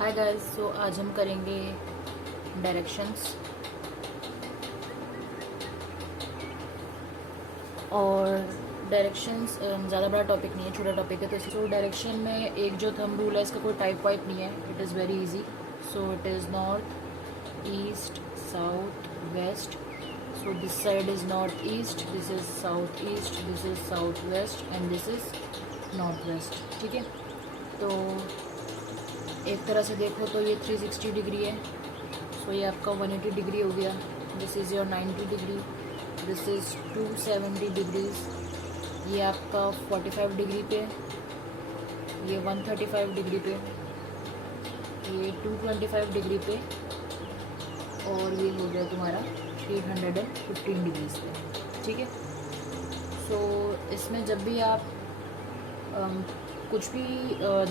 Hi guys, सो आज हम करेंगे डायरेक्शंस और डायरेक्शंस ज़्यादा बड़ा टॉपिक नहीं है, छोटा टॉपिक है। तो सो डायरेक्शन में एक जो थंब रूल है इसका कोई टाइप वाइप नहीं है, it is very easy. So it is north, east, south, west. So this side is north east, this is south east, this is south west and this is north west. ठीक है, तो एक तरह से देखो तो ये 360 डिग्री है। सो ये आपका 180 डिग्री हो गया। This is your 90 degree, this is 270 degrees. ये आपका 45 डिग्री पे, ये 135 डिग्री पे, ये 225 डिग्री पे और ये हो गया तुम्हारा 815 डिग्रीज पे। ठीक है, सो इसमें जब भी आप कुछ भी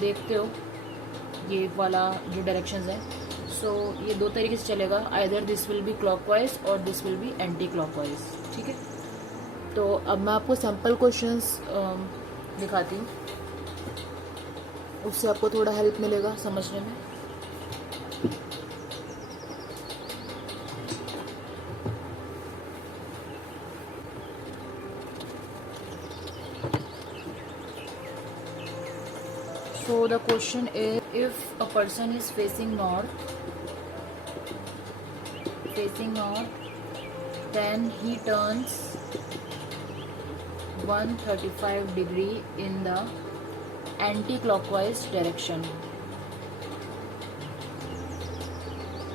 देखते हो ये वाला जो डायरेक्शंस है, सो ये दो तरीके से चलेगा, either this will be clockwise और this will be anti clockwise. ठीक है, तो अब मैं आपको सैम्पल क्वेश्चंस दिखाती हूँ, उससे आपको थोड़ा हेल्प मिलेगा समझने में। So the question is, if a person is facing north, then he turns 135 degree in the anti-clockwise direction.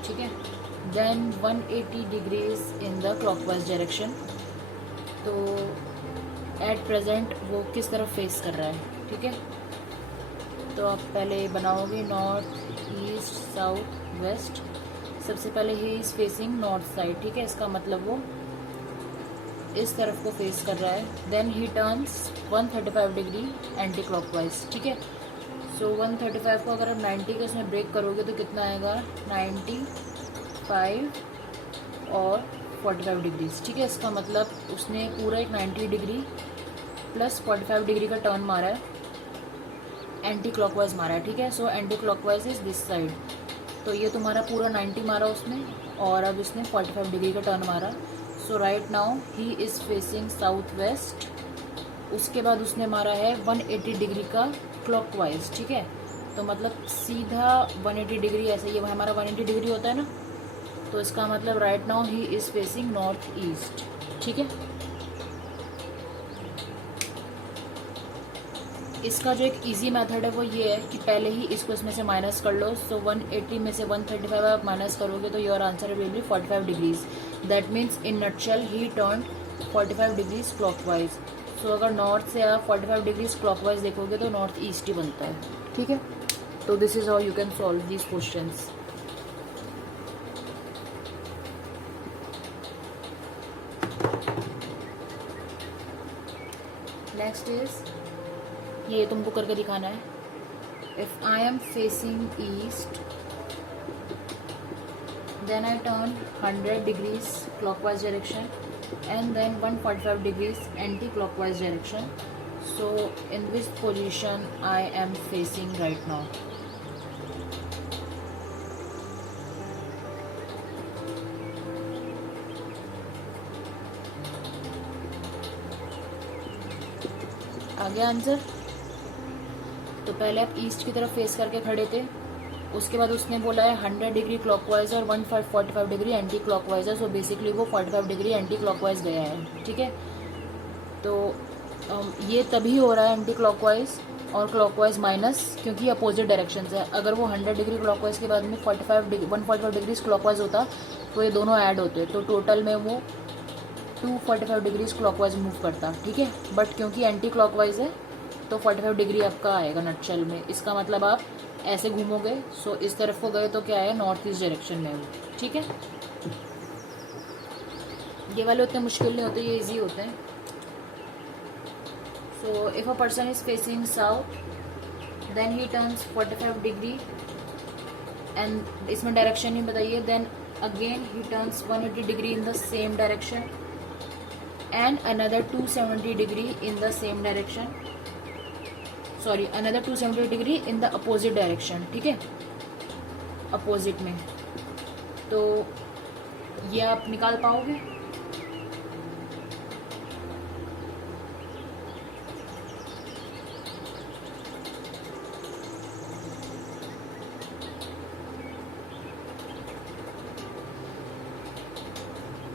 ठीक है, then 180 degrees in the clockwise direction. तो at present वो किस तरफ फेस कर रहा है? ठीक है, तो आप पहले बनाओगे नॉर्थ, ईस्ट, साउथ, वेस्ट। सबसे पहले he is facing north side. ठीक है, इसका मतलब वो इस तरफ को फेस कर रहा है। Then he turns 135 degree anti clockwise. ठीक है, सो 135 को अगर आप 90 के उसमें ब्रेक करोगे तो कितना आएगा? 95 और 45 डिग्रीज। ठीक है, इसका मतलब उसने पूरा एक 90 डिग्री प्लस 45 डिग्री का टर्न मारा है, एंटी क्लॉकवाइज मारा है। ठीक है, so anti clockwise is this side. तो ये तुम्हारा पूरा 90 मारा उसने और अब इसने 45 डिग्री का टर्न मारा। So right now he is facing south west. उसके बाद उसने मारा है 180 डिग्री का क्लॉकवाइज। ठीक है, तो मतलब सीधा 180 डिग्री, ऐसे ये हमारा 180 डिग्री होता है ना, तो इसका मतलब right now he is facing north east. ठीक है, इसका जो एक इजी मेथड है वो ये है कि पहले ही इसको इसमें से माइनस कर लो। सो 180 में से 135 आप माइनस करोगे तो your answer will be 45 degrees. That means in nutshell he turn 45 degrees clockwise. So अगर नॉर्थ से आप 45 डिग्रीज क्लॉकवाइज देखोगे तो नॉर्थ ईस्ट ही बनता है। ठीक है, तो this is how you can solve these questions. Next is, ये तुमको करके दिखाना है। If I am facing east then I turn 100 degrees clockwise direction and then 145 degrees anti clockwise direction. So in which position I am facing right now? आ गया answer? तो पहले आप ईस्ट की तरफ फेस करके खड़े थे, उसके बाद उसने बोला है 100 डिग्री क्लॉकवाइज और 145 डिग्री एंटी क्लॉकवाइज है। सो बेसिकली वो 45 डिग्री एंटी क्लॉकवाइज गया है। ठीक है, तो ये तभी हो रहा है एंटी क्लॉकवाइज और क्लॉकवाइज माइनस, क्योंकि अपोजिट डायरेक्शन है। अगर वो 100 डिग्री क्लॉकवाइज के बाद में 145 डिग्रीज क्लॉकवाइज होता तो ये दोनों ऐड होते, तो टोटल में वो 245 डिग्रीज क्लॉकवाइज मूव करता। ठीक है, बट क्योंकि एंटी क्लॉकवाइज है तो 45 डिग्री आपका आएगा नटशेल में। इसका मतलब आप ऐसे घूमोगे, सो इस तरफ को गए तो क्या है? नॉर्थ ईस्ट डायरेक्शन में वो। ठीक है, ये वाले उतने मुश्किल नहीं होते, ये इजी होते हैं। So if a person is facing south then he turns 45 degree and इसमें डायरेक्शन नहीं बताइए। Then again he turns 180 degree in the same direction and another 270 degree in the same direction, sorry another 270 degree in the opposite direction. ठीक है, opposite में, तो ये आप निकाल पाओगे?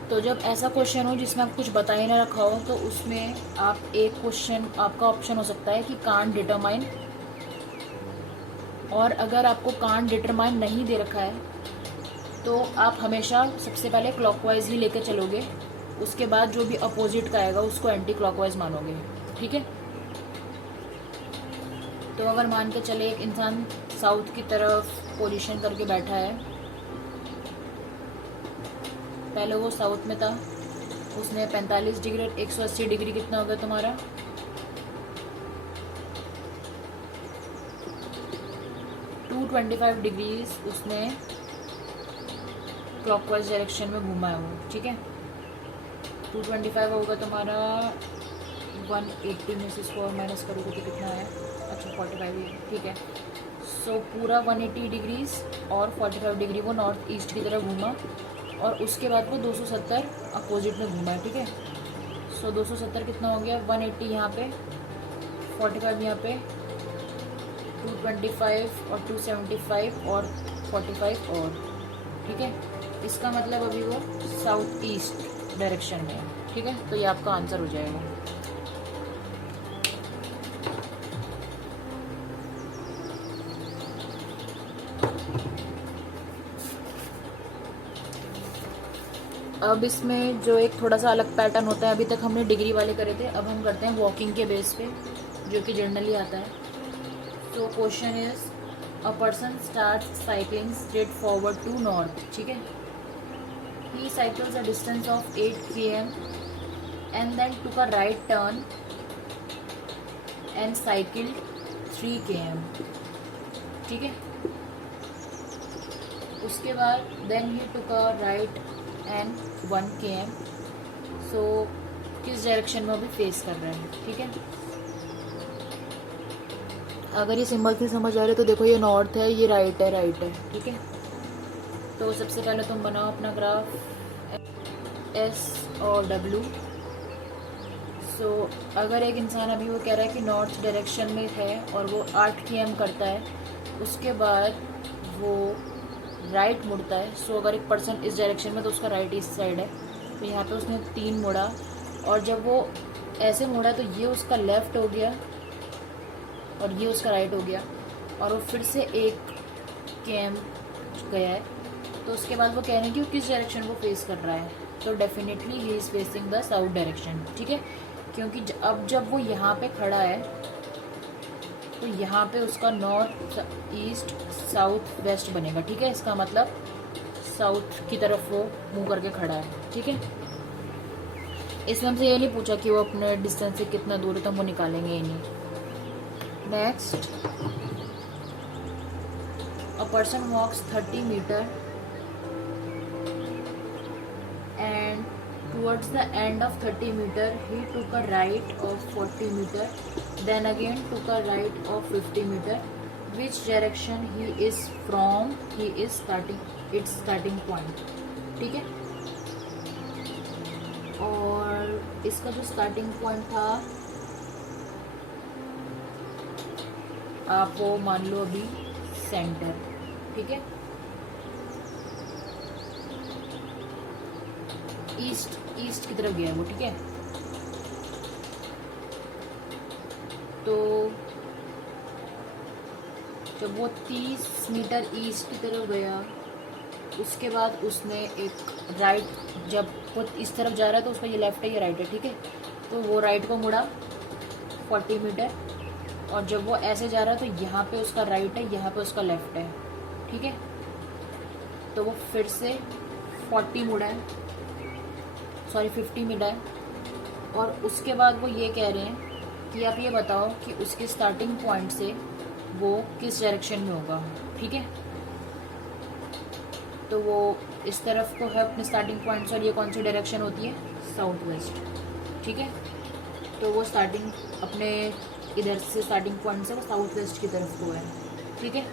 तो जब ऐसा क्वेश्चन हो जिसमें आप कुछ बता ही ना रखा हो, तो उसमें आप एक क्वेश्चन, आपका ऑप्शन हो सकता है कि कांट डिटरमाइन, और अगर आपको कांट डिटरमाइन नहीं दे रखा है तो आप हमेशा सबसे पहले क्लॉकवाइज ही लेके चलोगे, उसके बाद जो भी अपोजिट का आएगा उसको एंटी क्लॉकवाइज मानोगे, ठीक है। तो अगर मान के चले एक इंसान साउथ की तरफ पोजीशन करके बैठा है, पहले वो साउथ में था, उसने 45 डिग्री, 180 डिग्री कितना हो गया तुम्हारा, 225 डिग्रीज उसने क्लॉकवाइज डायरेक्शन में घूमा है वो, ठीक है। 225 होगा तुम्हारा 180 में से स्क्वायर माइनस करोगे तो कितना है, अच्छा 45, ठीक है। सो पूरा 180 डिग्रीज और 45 डिग्री वो नॉर्थ ईस्ट की तरफ घूमा, और उसके बाद वो 270 अपोजिट में घूमा है, ठीक है। सो 270 कितना हो गया, 180 यहाँ पे, 45 यहाँ पे, 225 और 275 और 45 और, ठीक है। इसका मतलब अभी वो साउथ ईस्ट डायरेक्शन में है, ठीक है। तो ये आपका आंसर हो जाएगा। अब इसमें जो एक थोड़ा सा अलग पैटर्न होता है, अभी तक हमने डिग्री वाले करे थे, अब हम करते हैं वॉकिंग के बेस पे, जो कि जनरली आता है। तो question is a person start cycling straight forward to north, ठीक है। He cycles a distance of 8 km and then took a right turn and cycled 3 km, ठीक है। उसके बाद then he took a right and 1 km, so किस direction में अभी face कर रहे हैं, ठीक है। अगर ये सिंबल से समझ आ रहे तो देखो, ये नॉर्थ है, ये राइट है, ठीक है। तो सबसे पहले तुम बनाओ अपना ग्राफ एस और डब्ल्यू। सो अगर एक इंसान अभी वो कह रहा है कि नॉर्थ डायरेक्शन में है और वो 8 km करता है, उसके बाद वो राइट मुड़ता है। सो अगर एक पर्सन इस डायरेक्शन में तो उसका राइट ईस्ट साइड है, तो यहाँ पे उसने 3 मुड़ा, और जब वो ऐसे मुड़ा तो ये उसका लेफ़्ट हो गया और ये उसका राइट हो गया, और वो फिर से 1 km गया है। तो उसके बाद वो कह रहे हैं कि वो किस डायरेक्शन को फेस कर रहा है, तो definitely he is facing the south direction, ठीक है। क्योंकि अब जब वो यहाँ पे खड़ा है तो यहाँ पे उसका नॉर्थ ईस्ट साउथ वेस्ट बनेगा, ठीक है। इसका मतलब साउथ की तरफ वो मुंह करके खड़ा है, ठीक है। इसमें हमसे ये नहीं पूछा कि वो अपने डिस्टेंस से कितना दूर है, तो हम वो निकालेंगे ही नहीं। Next, a person walks 30 metre and towards the end of 30 meter he took a right of 40 meter, then again took a right of 50 meter. Which direction he is from? He is starting its starting point, ठीक है। और इसका जो starting point था आप वो मान लो अभी सेंटर, ठीक है। ईस्ट की तरफ गया है वो, ठीक है। तो जब वो 30 मीटर ईस्ट की तरफ गया, उसके बाद उसने एक राइट, जब वो इस तरफ जा रहा है तो उसका ये लेफ्ट है, ये राइट है, ठीक है। तो वो राइट को मुड़ा 40 मीटर, और जब वो ऐसे जा रहा है तो यहाँ पे उसका राइट है, यहाँ पे उसका लेफ्ट है, ठीक है। तो वो फिर से 40 मुड़ा है, सॉरी 50 मिला है, और उसके बाद वो ये कह रहे हैं कि आप ये बताओ कि उसके स्टार्टिंग पॉइंट से वो किस डायरेक्शन में होगा, ठीक है। तो वो इस तरफ को है अपने स्टार्टिंग पॉइंट से, और ये कौन सी डायरेक्शन होती है, साउथ वेस्ट, ठीक है। तो वो स्टार्टिंग अपने इधर से स्टार्टिंग पॉइंट से वो साउथ वेस्ट की तरफ को है, ठीक है।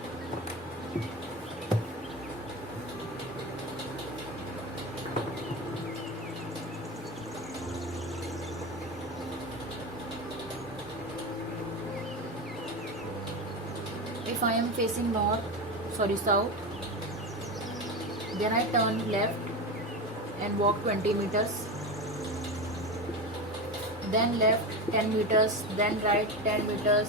if I am facing south, then I turn left and walk 20 meters, then left 10 meters, then right 10 meters,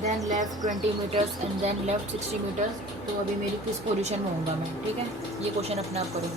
then left 20 meters and then left 60 meters. तो अभी मेरी किस पोजीशन में होऊंगा मैं, ठीक है, ये क्वेश्चन अपने आप करो.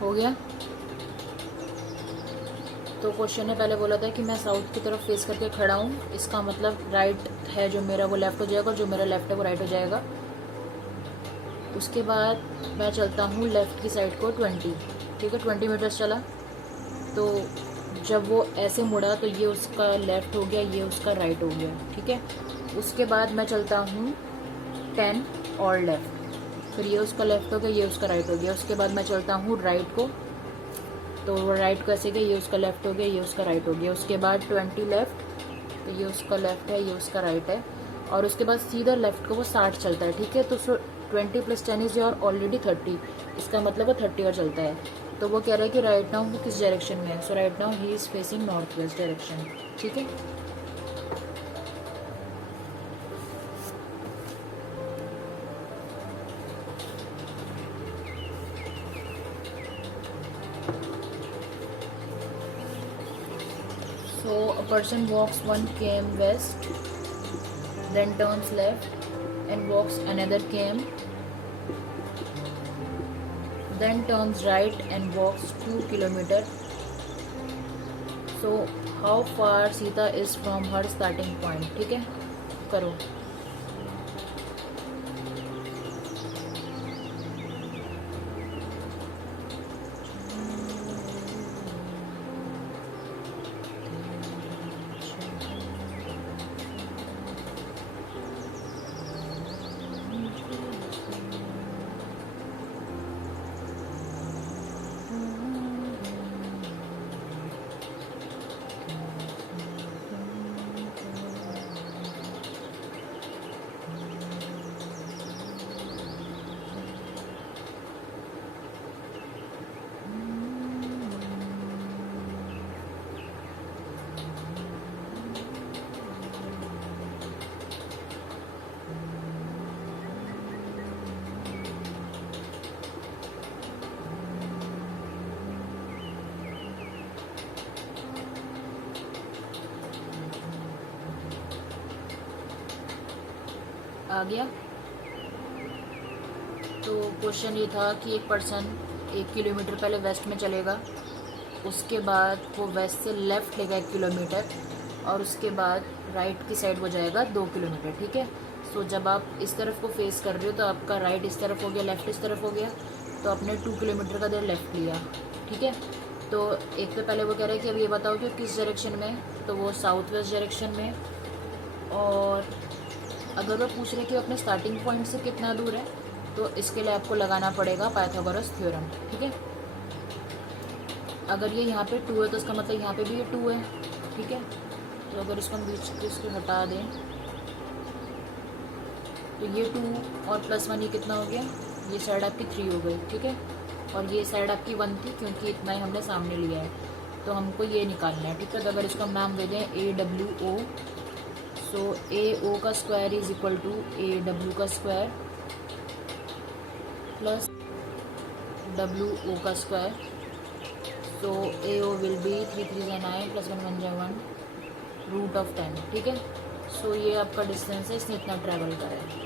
हो गया. तो क्वेश्चन ने पहले बोला था कि मैं साउथ की तरफ फेस करके खड़ा हूँ, इसका मतलब राइट है जो मेरा वो लेफ़्ट हो जाएगा, और जो मेरा लेफ़्ट है वो राइट हो जाएगा. उसके बाद मैं चलता हूँ लेफ़्ट की साइड को 20, ठीक है, 20 मीटर्स चला. तो जब वो ऐसे मुड़ा तो ये उसका लेफ़्ट हो गया, ये उसका राइट हो गया, ठीक है. उसके बाद मैं चलता हूँ 10 और लेफ़्ट, फिर ये उसका लेफ़्ट हो गया, ये उसका राइट हो गया. उसके बाद मैं चलता हूँ राइट को, तो वो राइट को ऐसे गया, ये उसका लेफ़्ट हो गया, ये उसका राइट हो गया. उसके बाद 20 लेफ़्ट, तो ये उसका लेफ़्ट है, ये उसका राइट है. और उसके बाद सीधा लेफ़्ट को वो 60 चलता है, ठीक है. तो 20 + 10 इज ऑलरेडी 30, इसका मतलब वो 30 और चलता है. तो वो कह रहा है कि राइट नाउ वो किस डायरेक्शन में है. So right now he is facing north west direction, ठीक है. So a person walks 1 km west, then turns left and walks another km, then turns right and walks 2 km. So how far Sita is from her starting point, ठीक है, करो. आ गया. तो question ये था कि एक पर्सन 1 किलोमीटर पहले वेस्ट में चलेगा, उसके बाद वो वेस्ट से लेफ़्ट लेगा 1 किलोमीटर, और उसके बाद राइट की साइड हो जाएगा 2 किलोमीटर, ठीक है. सो जब आप इस तरफ को फेस कर रहे हो तो आपका राइट इस तरफ हो गया, लेफ़्ट इस तरफ हो गया, तो आपने 2 किलोमीटर का देर लेफ़्ट लिया, ठीक है. तो एक तो पहले वो कह रहा है कि अब ये बताओ कि किस डायरेक्शन में, तो वो साउथ वेस्ट डायरेक्शन में. और अगर वो पूछ रहे कि अपने स्टार्टिंग पॉइंट से कितना दूर है, तो इसके लिए आपको लगाना पड़ेगा पाइथागोरस थ्योरम, ठीक है. अगर ये यहाँ पे 2 है तो इसका मतलब यहाँ पे भी ये 2 है, ठीक है. तो अगर इसको हम बीच के इसको हटा दें तो ये 2 और +1 ये कितना हो गया, ये साइड आपकी 3 हो गई, ठीक है। और ये साइड आपकी 1 थी क्योंकि इतना ही हमने सामने लिया है, तो हमको ये निकालना है, ठीक है। तो अगर इसको हम नाम दे दें AWO, सो AO का square is equal to AW का स्क्वायर प्लस WO का square. So AO will be 3 3 9 + 1 1 1 √10, ठीक है। सो ये आपका डिस्टेंस है, इसने इतना ट्रैवल करा है।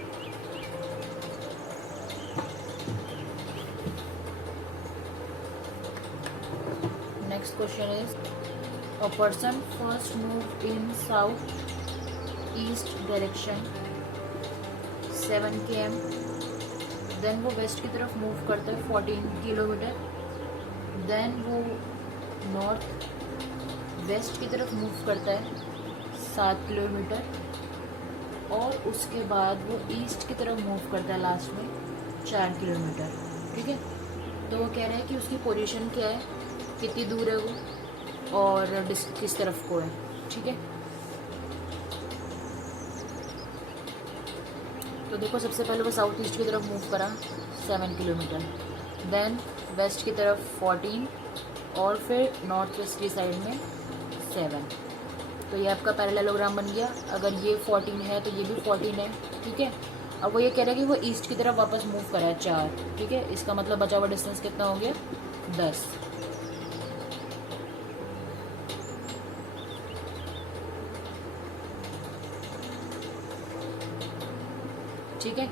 Next question is a person first move in south east direction 7 km, then वो वेस्ट की तरफ मूव करता है 14 किलोमीटर, देन वो नॉर्थ वेस्ट की तरफ मूव करता है 7 किलोमीटर, और उसके बाद वो ईस्ट की तरफ मूव करता है लास्ट में 4 किलोमीटर, ठीक है। तो वो कह रहे हैं कि उसकी पोजीशन क्या है, कितनी दूर है वो और किस तरफ को है, ठीक है। तो देखो सबसे पहले वो साउथ ईस्ट की तरफ मूव करा 7 किलोमीटर, देन वेस्ट की तरफ 14 और फिर नॉर्थ वेस्ट की साइड में 7। तो ये आपका पैरेललोग्राम बन गया। अगर ये 14 है तो ये भी 14 है, ठीक है। अब वो ये कह रहा है कि वो ईस्ट की तरफ वापस मूव करा है 4, ठीक है। इसका मतलब बचा हुआ डिस्टेंस कितना हो गया, 10। ठीक है।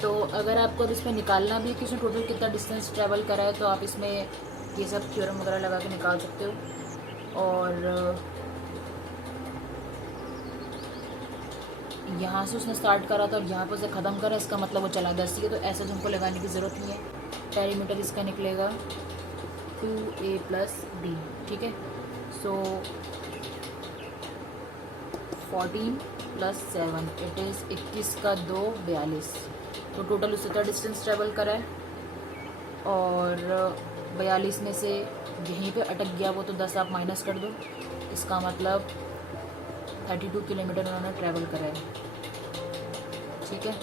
तो अगर आपको अब इसमें निकालना भी है कि उसने टोटल कितना डिस्टेंस ट्रैवल करा है, तो आप इसमें ये सब थ्योरम वगैरह लगा के निकाल सकते हो। और यहाँ से उसने स्टार्ट करा था और यहाँ पर उसे ख़त्म करा, इसका मतलब वो चला 10 ही है, तो ऐसा हमको लगाने की ज़रूरत नहीं है। पेरीमीटर इसका निकलेगा 2A + B, ठीक है। सो 14 + 7 इट इज़ 21 का 2 42। तो टोटल उससे इतना डिस्टेंस ट्रैवल करा है, और 42 में से यहीं पे अटक गया वो, तो 10 आप माइनस कर दो, इसका मतलब 32 किलोमीटर उन्होंने ट्रैवल करा है, ठीक है।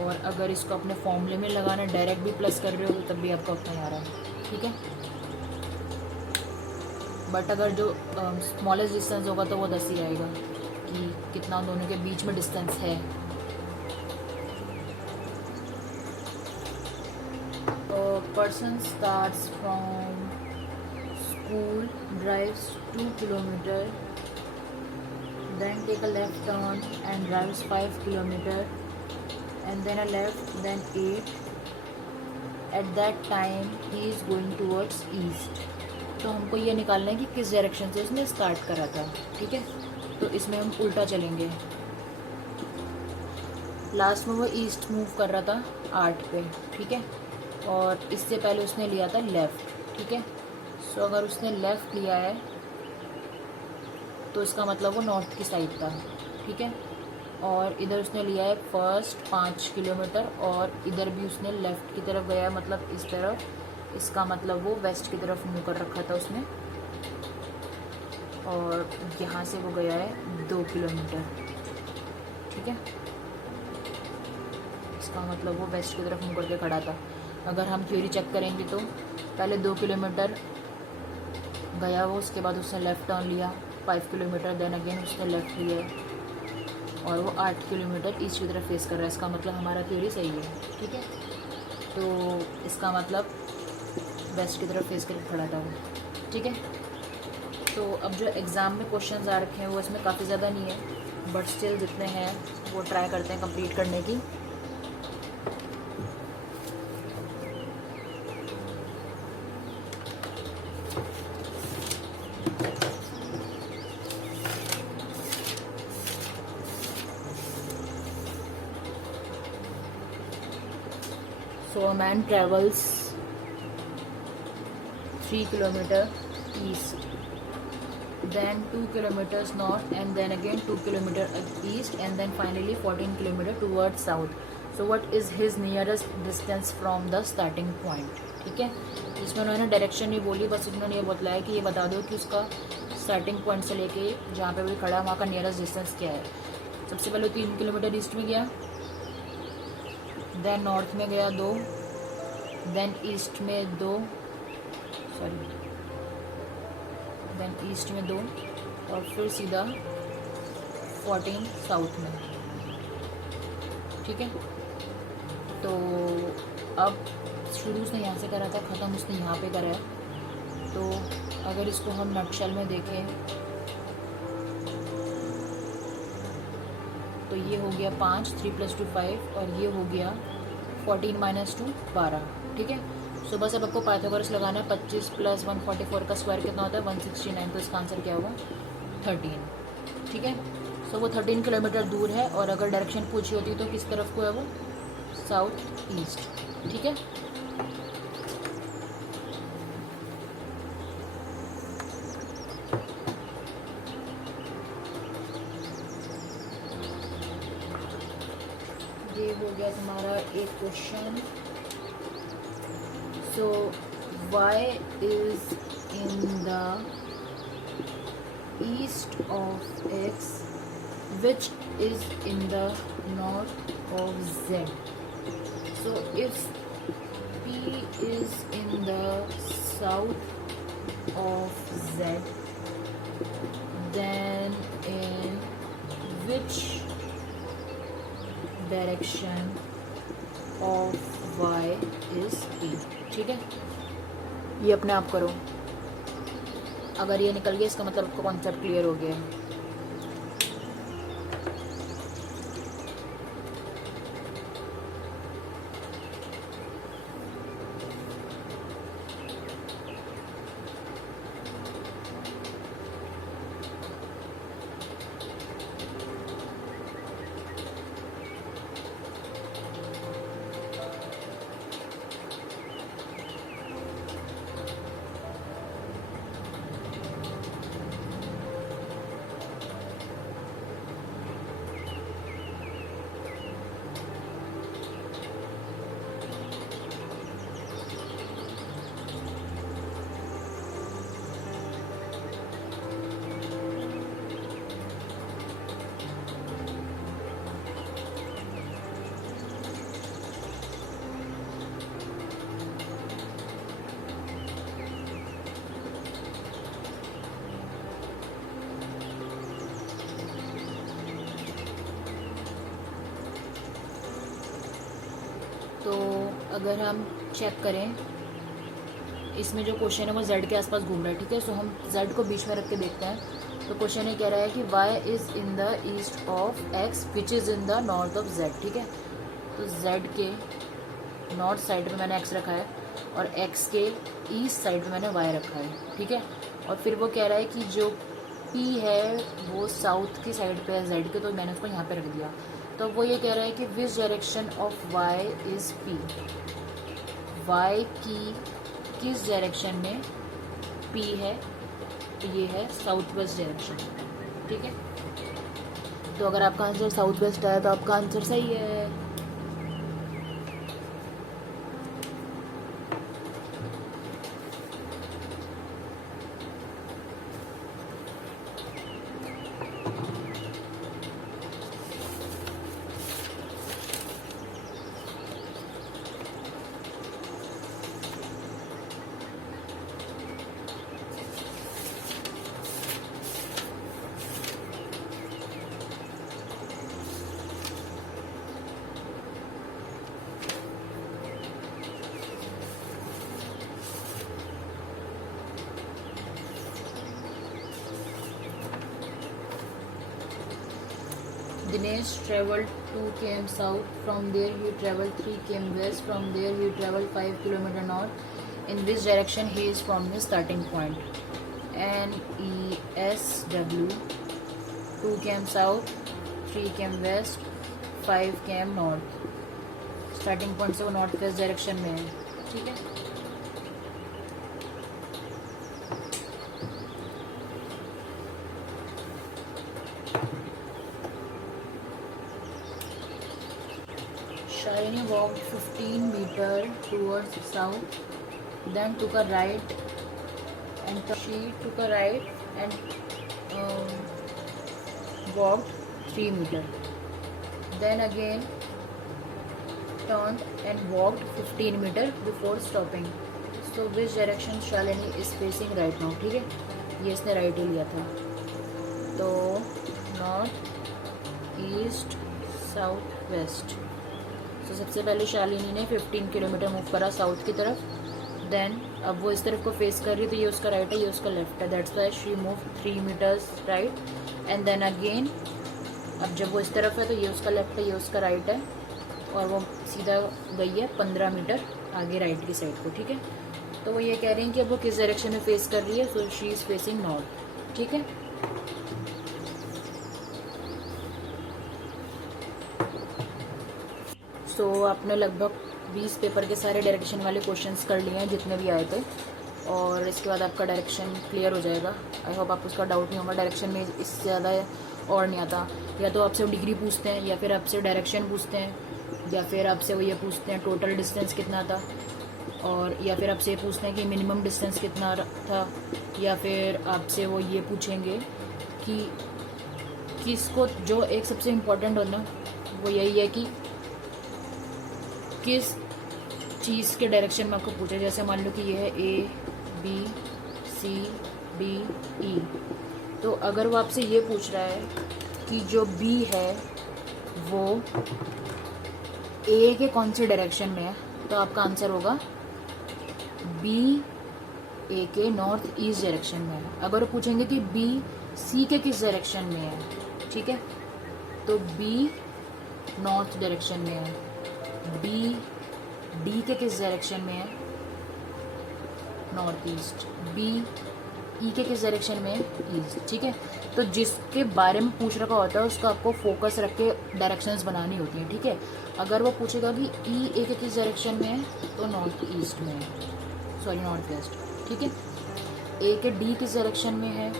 और अगर इसको अपने फॉर्मूले में लगाना डायरेक्ट भी प्लस कर रहे हो तो तब भी आपका उतना ही आ रहा है, ठीक है। बट अगर जो स्मॉलेस्ट डिस्टेंस होगा तो वो 10 ही आएगा कि कितना दोनों के बीच में डिस्टेंस है। Person starts from school, drives 2 kilometre, then take a left turn and drives 5 kilometer, and then a left, then 8. At that time he is going towards east. तो हमको ये निकालना है कि किस डायरेक्शन से उसने स्टार्ट करा था, ठीक है। तो इसमें हम उल्टा चलेंगे। लास्ट में वो ईस्ट मूव कर रहा था 8 पे, ठीक है, और इससे पहले उसने लिया था लेफ़्ट, ठीक है। सो अगर उसने लेफ़्ट लिया है तो इसका मतलब वो नॉर्थ की साइड था, ठीक है। और इधर उसने लिया है फर्स्ट 5 किलोमीटर, और इधर भी उसने लेफ़्ट की तरफ गया है, मतलब इस तरफ, इसका मतलब वो वेस्ट की तरफ मुँह कर रखा था उसने, और यहाँ से वो गया है 2 किलोमीटर, ठीक है। इसका मतलब वो वेस्ट की तरफ मुँह करके खड़ा था। अगर हम थ्योरी चेक करेंगे तो पहले 2 किलोमीटर गया वो, उसके बाद उसने लेफ़्ट टर्न लिया 5 किलोमीटर, देन अगेन उसने लेफ़्ट लिया, और वो 8 किलोमीटर ईस्ट की तरफ फेस कर रहा है। इसका मतलब हमारा थ्योरी सही है, ठीक है। तो इसका मतलब वेस्ट की तरफ फेस करके खड़ा था वो, ठीक है। तो अब जो एग्ज़ाम में क्वेश्चंस आ रखे हैं वो इसमें काफ़ी ज़्यादा नहीं है, बट स्टिल जितने हैं वो ट्राई करते हैं कंप्लीट करने की। So a man travels 3 kilometer east, then 2 kilometers north, and then again 2 kilometer east, and then finally 14 kilometer towards south. So what is his nearest distance from the starting point? ठीक है। इसमें उन्होंने direction नहीं बोली, बस उन्होंने ये बतलाया कि ये बता दो कि उसका स्टार्टिंग पॉइंट से लेके जहाँ पे भी खड़ा है वहाँ का नियरेस्ट डिस्टेंस क्या है। सबसे पहले 3 किलोमीटर ईस्ट में गया, देन नॉर्थ में गया 2, देन ईस्ट में 2, देन ईस्ट में 2 और फिर सीधा 14 साउथ में। ठीक है, तो अब शुरू उसने यहाँ से करा था, ख़त्म उसने यहाँ पे करा है। तो अगर इसको हम नटशेल में देखें तो ये हो गया 5, 3 + 2 5 और ये हो गया 14 - 2 12। ठीक है, सो बस अब आपको पाइथागोरस लगाना है। 25 + 144 का स्क्वायर कितना होता है 169, तो इसका आंसर क्या होगा 13। ठीक है, सो वो 13 किलोमीटर दूर है और अगर डायरेक्शन पूछी होती तो किस तरफ को है वो, साउथ ईस्ट। ठीक है, ये हो गया तुम्हारा एक question. So Y is in the east of X which is in the north of Z. So if P is in the south of Z then in which direction of y is p। ठीक है, ये अपने आप करो। अगर ये निकल गया इसका मतलब आपको कॉन्सेप्ट क्लियर हो गया है। तो अगर हम चेक करें, इसमें जो क्वेश्चन है वो जेड के आसपास घूम रहा है। ठीक है, सो हम जेड को बीच में रख के देखते हैं। तो क्वेश्चन ये कह रहा है कि Y is in the east of X which is in the north of Z. ठीक है, तो जेड के नॉर्थ साइड में मैंने एक्स रखा है और एक्स के ईस्ट साइड में मैंने वाई रखा है। ठीक है, और फिर वो कह रहा है कि जो पी है वो साउथ की साइड पे है जेड के, तो मैंने उसको यहाँ पे रख दिया। तो वो ये कह रहा है कि which direction of Y is P, Y की किस डायरेक्शन में पी है, तो ये है साउथ वेस्ट डायरेक्शन। ठीक है, तो अगर आपका आंसर साउथ वेस्ट आया तो आपका आंसर सही है। Dinesh traveled 2 km south. From there he traveled 3 km west. From there he traveled 5 km north. In which direction he is from his starting point? NESW 2 km south, 3 km west, 5 km north. Starting point से वो north west direction में है। ठीक है, Shailini walked 15 meters towards south. then took a right, and she took a right and walked 3 meter, then again turned and walked 15 meter before stopping. So which direction Shalini is facing right now? ठीक है, ये इसने right ही लिया था, तो north, east, south, waste. तो सबसे पहले शालिनी ने 15 किलोमीटर मूव करा साउथ की तरफ, देन अब वो इस तरफ को फेस कर रही है, तो ये उसका राइट है, ये उसका लेफ्ट है, that's why she move 3 metres right, and then again अब जब वो इस तरफ है तो ये उसका लेफ्ट है, ये उसका राइट है, और वो सीधा गई है 15 मीटर आगे राइट की साइड को। ठीक है, तो वो ये कह रही हैं कि अब वो किस डायरेक्शन में फेस कर रही है, so she is facing north. ठीक है, सो आपने लगभग 20 पेपर के सारे डायरेक्शन वाले क्वेश्चंस कर लिए हैं जितने भी आए थे, और इसके बाद आपका डायरेक्शन क्लियर हो जाएगा। आई होप आपको उसका डाउट नहीं होगा। डायरेक्शन में इससे ज़्यादा और नहीं आता, या तो आपसे डिग्री पूछते हैं, या फिर आपसे डायरेक्शन पूछते हैं, या फिर आपसे वो ये पूछते हैं टोटल डिस्टेंस कितना था, और या फिर आपसे ये पूछते हैं कि मिनिमम डिस्टेंस कितना था, या फिर आपसे वो ये पूछेंगे कि किसको, जो एक सबसे इम्पोर्टेंट होना वो यही है कि किस चीज़ के डायरेक्शन में आपको पूछे। जैसे मान लो कि ये है A B C D E, तो अगर वो आपसे ये पूछ रहा है कि जो B है वो A के कौन सी डायरेक्शन में है, तो आपका आंसर होगा B A के नॉर्थ ईस्ट डायरेक्शन में है। अगर वो पूछेंगे कि B C के किस डायरेक्शन में है, ठीक है, तो B नॉर्थ डायरेक्शन में है, B D के किस डायरेक्शन में है, नॉर्थ ईस्ट, B E के किस डायरेक्शन में है, ईस्ट। ठीक है, तो जिसके बारे में पूछ रखा होता है उसका आपको फोकस रख के डायरेक्शंस बनानी होती हैं। ठीक है, अगर वो पूछेगा कि E A के किस डायरेक्शन में है, तो नॉर्थ ईस्ट में है, सॉरी नॉर्थ वेस्ट। ठीक है, A के D किस डायरेक्शन में है,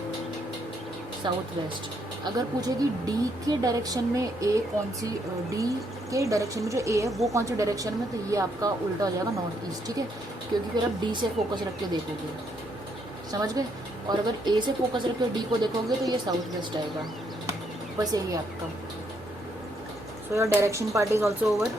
साउथ वेस्ट। अगर पूछेगी D के डायरेक्शन में A कौन सी, D के डायरेक्शन में जो A है वो कौन सी डायरेक्शन में, तो ये आपका उल्टा हो जाएगा नॉर्थ ईस्ट। ठीक है, क्योंकि फिर आप D से फोकस रख के देखोगे, समझ गए, और अगर A से फोकस रख के D को देखोगे तो ये साउथ वेस्ट आएगा। बस यही है आपका। So your direction part is also over.